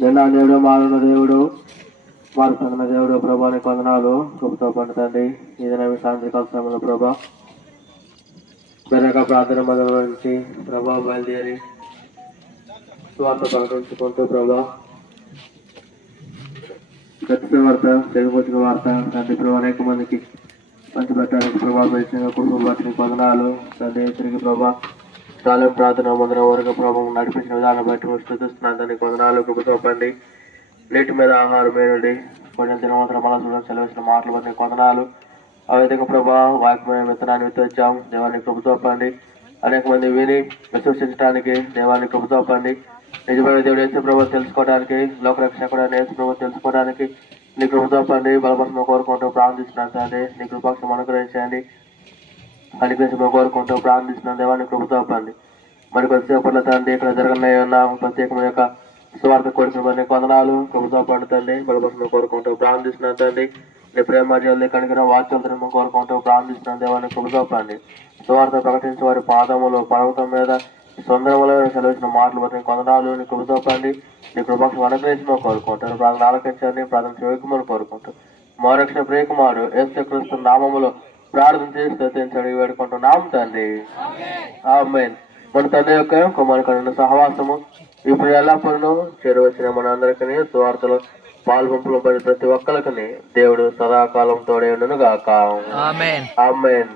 నిన్న దేవుడు మారున్న దేవుడు మారుతున్న దేవుడు ప్రభానికి వందనాలు కృపతో పండుతండి. ఏదైనా సాయంత్రకాల సమయంలో ప్రభా మెరక ప్రార్థన మొదలు నుంచి ప్రభా బయలుదేరి స్వార్థ ప్రకటించుకుంటూ ప్రభా ఖచ్చిత వార్త తెలుగుపొచ్చిన వార్త తండ్రి ప్రభా అనేక మందికి పంచిపెట్టడానికి ప్రభావ పరిచయంగా కుటుంబానికి వందనాలు తండ్రి తిరిగి ప్రభా చాలా ప్రార్థన మొదల వరకు ప్రభావం నడిపించిన విధానం బట్టి స్థుతిస్తున్నాను. దానికి వందనాలు కృపతోపండి. నీటి మీద ఆహారం వేయండి కొంచెం దినవంతరం మళ్ళా చూడండి సెలవుసిన మాటలు బట్టి వందనాలు. ఆ విధంగా ప్రభా వాక్యమైన విత్తనాన్ని విత్తొచ్చాం. దేవాన్ని కృపతోపండి. అనేక మంది విని విశ్వసించడానికి దేవాన్ని కృపతోపండి. నిజమైన దేవుడు యేసు ప్రభు తెలుసుకోవడానికి లోకరక్షకుడు యేసు ప్రభు తెలుసుకోవడానికి నీ కృపతోపండి. బలపరచడం కోరుకుంటూ ప్రార్థిస్తున్నాను తండ్రి. నీ కృపక్షం అనుగ్రహించండి. అనుగ్రహించడం కోరుకుంటూ ప్రార్థిస్తున్నాను. దేవాన్ని కృపతోపండి. మరి కొద్దిసేపట్లో తండ్రి ఇక్కడ జరగనున్న ప్రత్యేకమైన యొక్క స్వార్థ కోరికలు వందనాలు కృపతోపండి తండ్రి. బలపరచడం కోరుకుంటూ ప్రార్థిస్తున్నాను తండ్రి. నీ ప్రేమ జల్లి కనిగిన వాక్యం కోరుకుంటూ ప్రార్థిస్తున్నాను. దేవాన్ని కృపతోపండి. స్వార్థ ప్రకటించే వారి పాదములు పర్వతం మీద సొందరములో సెలవుసిన మాటలు బట్టి వందనాలు. నీ కృపతోపండి. నీ కృపక్షం అనుగ్రహించడం కోరుకుంటారు. ప్రార్థన ఆలకించండి. ప్రార్థన చేయకమని కోరుకుంటూ మోరక్షణ ప్రియకుమారు యేసుక్రీస్తు నామములో ప్రార్థన చేసి స్తుతించడి వేడుకుంటున్నాం తండ్రి. ఆమేన్. మన తండ్రి యొక్క కుమారుని సహవాసము ఇప్పుడు ఎల్లప్పుడూ చేరువచ్చిన మన అందరికీ సువార్తలో పాల్గొంపులు ప్రతి ఒక్కరికి దేవుడు సదాకాలం తోడే ఉండును గాక. ఆమేన్.